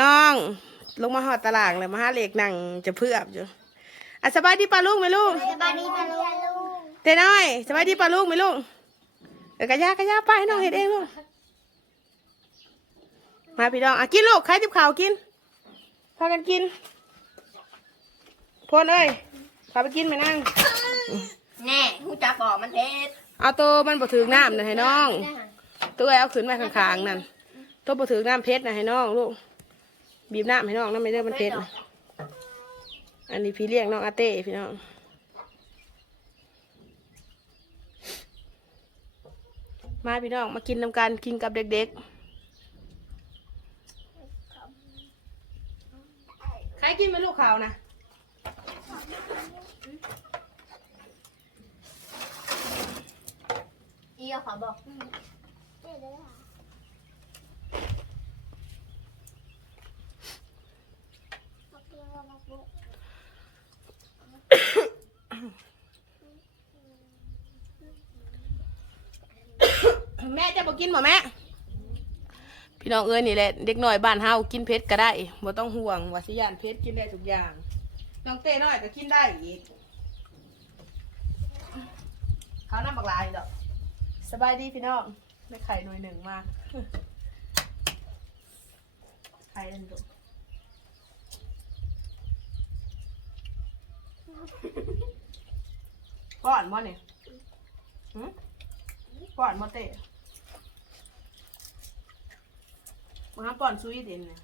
น้อง ลงมาหอดตลาดเลยมาหาเหล็กนั่งจะเพื่อบอยู่อะสบายดีปลาลูกไหมลูกสบายดีปะลุงเต้น้อยสบายดีปลาลูกไหมลูกเออกระยากระยาไปให้น้องเห็ดเองลูกมาพี่น้องอะกินลูกใครจิบข่าวกินพากันกินพลเอ้ยพาไปกินไหมนั่งแน่หูจักบอกมันเด็ดเอาตัวมันบ่ถึงน้ำนะให้น้องตัวไอ้เอาขึ้นมาข้างๆนั่นตัวบ่ถึงน้ำเพชรนะให้น้องลูก บีบน้ำให้น้องน้ำไม่ได้มันเพชรนะอันนี้พี่เลี้ยงน้องอาเต้พี่น้องมาพี่น้องมากินนำกันกินกับเด็กๆ ใครกินไหมลูกขาวนะอีกขอบอก แม่จะบอกกินบ่แม่ พี่น้องเอ้ยนี่แหละเด็กน้อยบ้านเฮากินเผ็ดก็ได้บ่ต้องห่วงว่าสิยานเผ็ดกินได้ทุกอย่าง น้องเต้น้อยก็กินได้อีกเขาน้ำบักลายดอกสบายดีพี่น้องได้ไข่หน่วยหนึ่งมาไข่หนึ่งตัว ป้อนบ่เนี่ยหืมป้อนบ่เต้มาป้อนซุยเด่นเนี่ย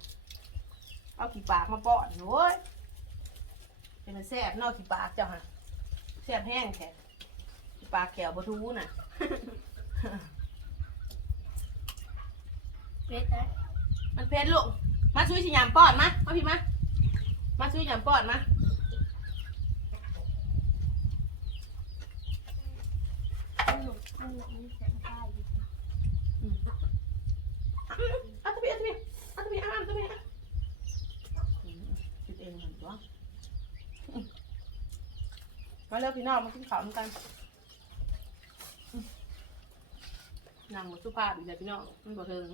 เอาขี้ปากมาป้อนโว้ยเป็นมันแซ่บเนอกขี้ปากเจ้าฮะแซ่บแห้งแค่ขี้ปากแขวบทูน่ะเพชรนะมันเผ็ดลูกมาซุยสิยามป้อนมามาพี่มามาซุยยามป้อนมา อืม เอาตัวพี่เอาตัวพี่เอาตัวพี่เอาตัวพี่เอาอืมคิดเองเหมือนตัวมาเร็วพี่น้องมากินข้าวด้วยกันนั่งหมดสุภาพอีกแล้วพี่น้องมันบ่เทิง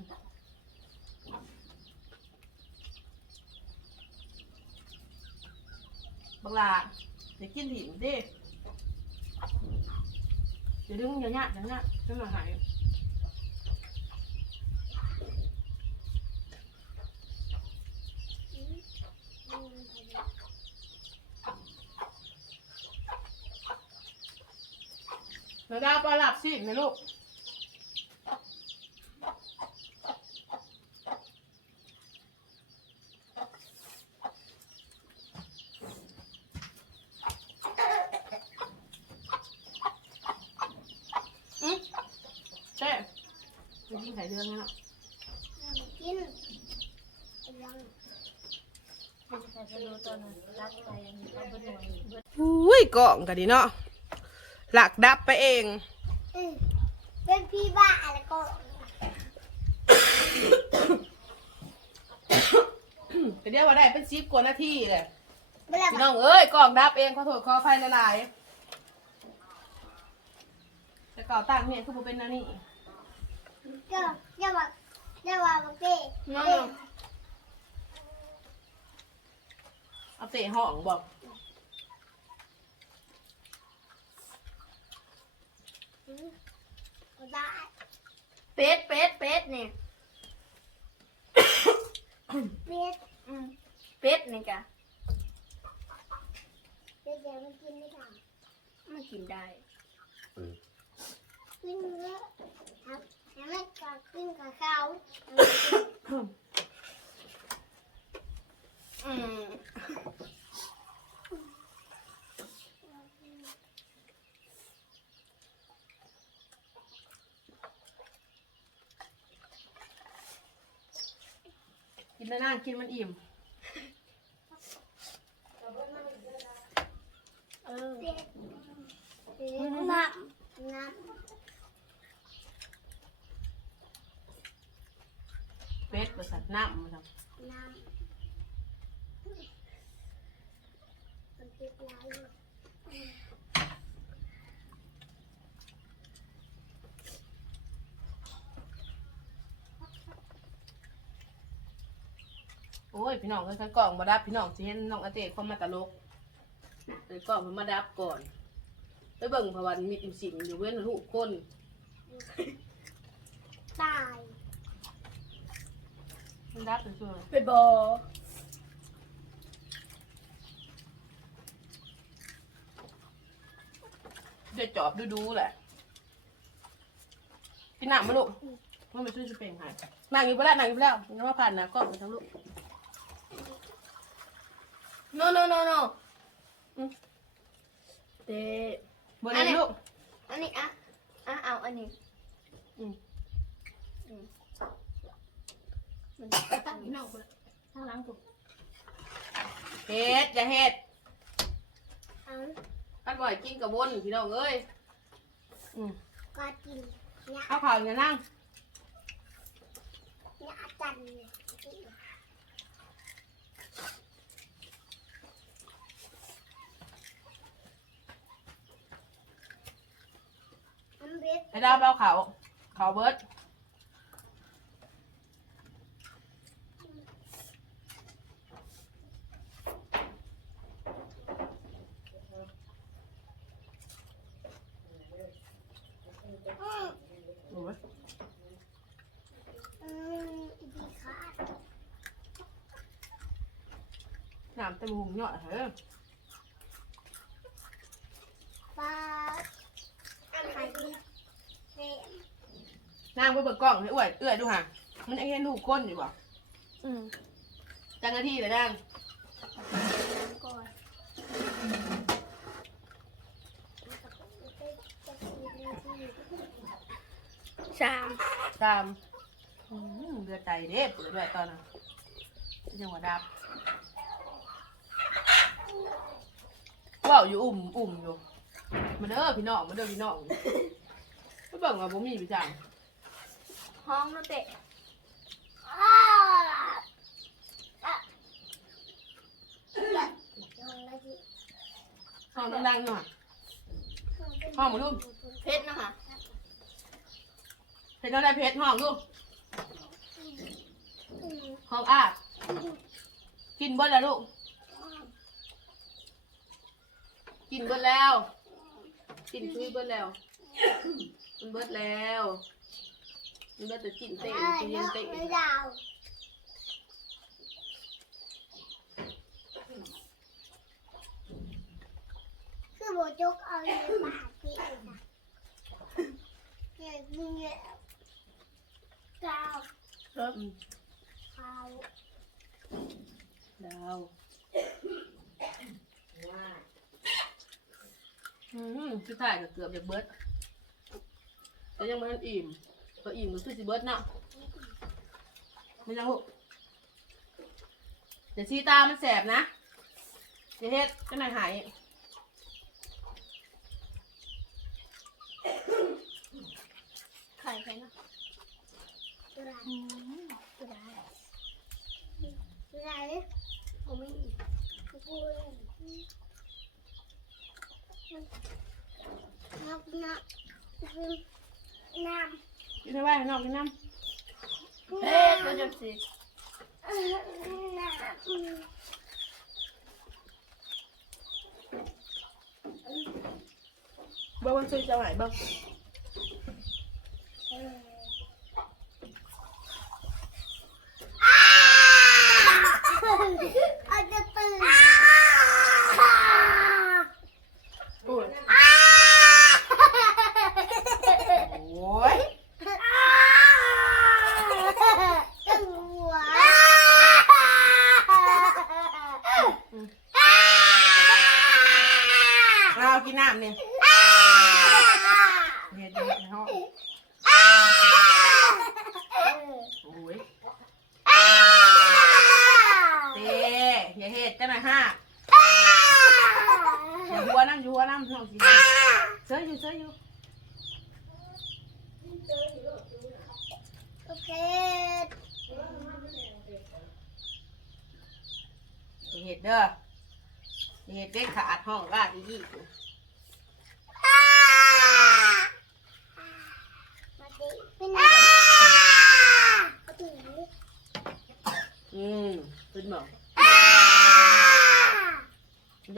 บักลาเดี๋ยวกินถิ่นดิ เดี๋ยวดึงอย่าหยาดอย่าหยาดดึงมาหายแล้วดาวปลาหลับสิไหมลูก อืมเจ๊ ไปกินไข่เดือนงั้นอะกินยังจะดูตัวนั้นรักใจยังเอาไปดูอุ้ยกล่องกันดีเนาะหลักดับไปเอง เป็นพี่บ้าแล้วก็ก็เดียวว่าได้เป็นซิปกว่านาทีเลยเวลาพี่น้องเอ้ยกล่องดับเองขอโทษขออภัยละลายๆแต่เก่าตั้งเนี่ยคือบ่เป็นแนวนี่ เจ้าเจ้าว่าเจ้าว่าบอกเต้น้องเอาเตะห้องบอกได้เป็ดเป็ดเป็ดนี่เม็ดอืมเป็ดนี่กะเดี๋ยวเดี๋ยวมันกินไม่ได้มันกินได้กินเยอะครับแล้วไม่กัดกินกับเขา อืม กิ นแล้วนั่งกินมันอิ่ม เออเม็ดเม็ดน้ำน้เป็ดบริษัทน้ำมาทำน้ำมันติดลายอยู่ อ้ยพี่น้องเอ้ยทั้งกล่องมาดับพี่น้องสิเห็นน้องอาเต้คนมาตลกเลยกล่องมันมาดับก่อนไปเบิ่งเพราะวันมีอิ่มสิมอยู่เว้นลูกคนตายมันดับไปช่วยไปบอเดี๋ยวจอบดูๆแหละกินหนักมาลูกมันไปช่วยสเปงให้นั่งอยู่ไปแล้วนั่งอยู่ไปแล้วงั้นว่าผ่านหนะกล้องไปทั้งลูก โนโนโนโนอืมเตะบนนี้ลูกอันนี้อะอะเอาอันนี้อืมอืมมันตั้งพี่น้องคนข้ อันเบ็ดไอ้ดาวไปเอาข่าวข่าวเบิร์ดอืมโอ้ยอืมดีค่ะน้ำเต็มหุงเหยาะเฮ้ยปลาไข่เค็ม นางไปเบิกกล้องให้อ้วยเอื้อยดูห่ะมันยังเห็นลูกก้นอยู่บ่อืมจังนาทีเลยนางก่อนสามตามอืมเดือดใจเด้ปวดด้วยตอนนั้นยังหัวดับว่าวอยู่อุ่มอุ่มอยู่มาเด้อพี่น้องมาเด้อพี่น้องก็เบิ่งว่าผมมีพี่จัง ห้องนั่นเตะอ้าวอะลงแล้วสิห้องดังหน่อยห้องมาลูกเพชรนะคะเพชรต้องได้เพชรห้องลูกห้องอาบกินเบิดแล้วลูก กินเบิดแล้ว กินคุยเบิดแล้วมันเบิดแล้ว มันเบิดแต่กินเตะเอ้ยกินเย็เนาะนเตะไม่ดาว คือโบจุกเอาอยู่ในปากพี่นะเนี่ยเนี่ยดาวอืมดาวดาวอืมสุดท้ายก็เกือบจะเบิดแต่ยังไม่ทันคือสิเบิดเนาะไม่ยังลูกเดี๋ยวชีตามันแสบนะเดี๋ยวเฮ็ดจะไหนหายไข่ใครนะตัวไหนตัวได้ตัวไหนผมไม่กูนักนักคื อน้ำกินได้ไหมน้องกินน้ำเพชรตัวจับสิเบิ้งมันซื้อจะไหนเบิ้ง อาจจะตื่น โอ้ยโอ้ย ตึงหัว เอากินน้ำเนี่ยเฮ็ดอยู่ในห้องโอ้ยเต้อย่าเฮ็ดจังหน่อยฮะอย่าหัวน้ำอยู่หัวน้ำน้องสิเสืออยู่เสืออยู่โอเคอย่าเฮ็ดเด้ออย่า เฮ็ดเด็กขาดห้องว่าอีกมาดิพี่น้องอืมไปขึ้นบอก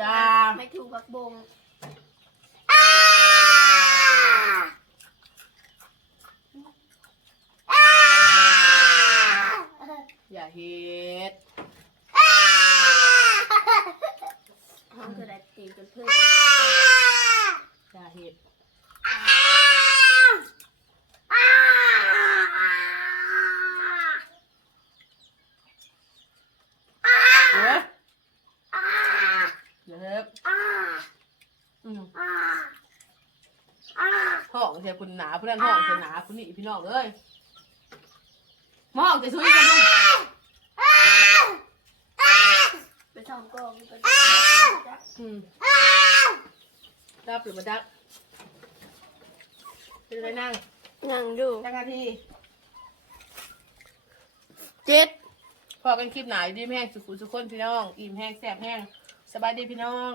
ยาไม่ถูกผักบง อย่าเฮ็ด ห้องคือได้ตีจนเพื่อน อย่าเฮ็ดเฮ้ยอย่าเฮ็ดอืมห้องเสียคุณหนาผู้นั้นห้องเสียหนาคุณนี่พี่น้องเอ้ยมองจะช่วยกันด้วยไปทำกองไปอืมรับหรือมาจับจะได้นั่งนั่งดูจังนาทีเจ็ดพอกันคลิปไหนดีแห้งสุขุสุขคนพี่น้อง อิ่มแห้งแสบแห้งสบายดีพี่น้อง